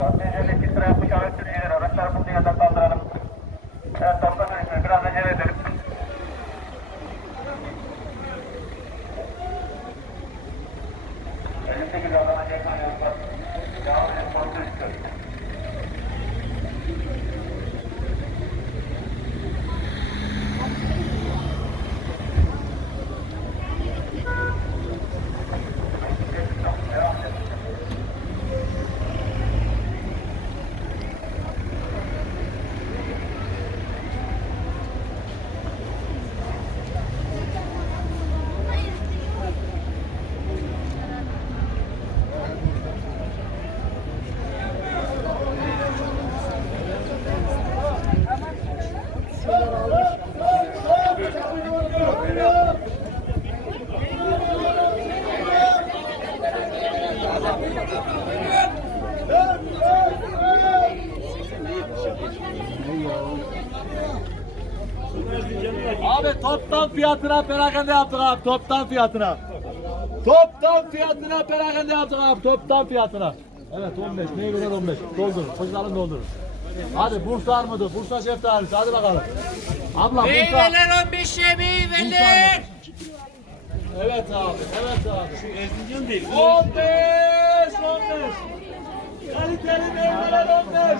തൊണ്ണൂറ്റി ചിത്രാത്മിക രക്ഷാർപ്പിന്റെ തന്ത്രം തമ്പ വിക്രാന്തജയെ toptan fiyatına perakende yaptık abi toptan fiyatına. Toptan fiyatına perakende yaptık abi toptan fiyatına. Evet 15 meyveler 15 doldurun fıçlarını doldurun. Hadi Bursa armudu Bursa şeftalisi hadi bakalım. Abla Bursa. Meyveler 15 meyveler. Evet abi evet abi. Şu Erzincan değil. 15 15. Kaliteli meyveler 15.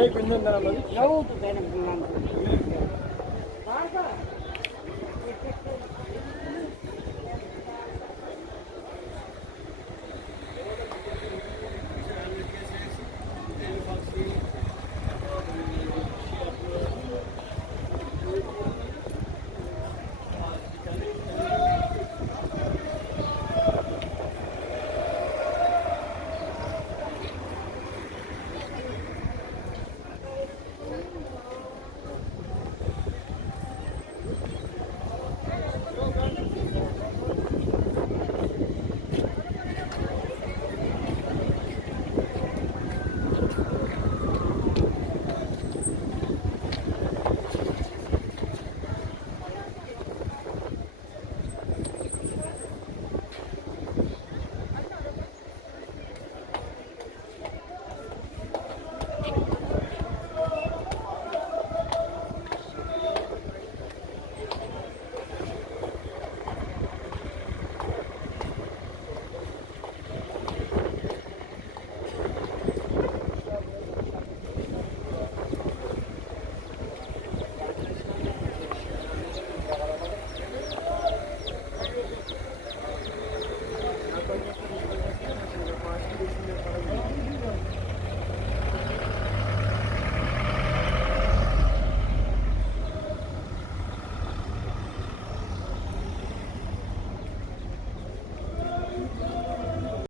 Niye günden anladık? Ne oldu benim bundan? Var da.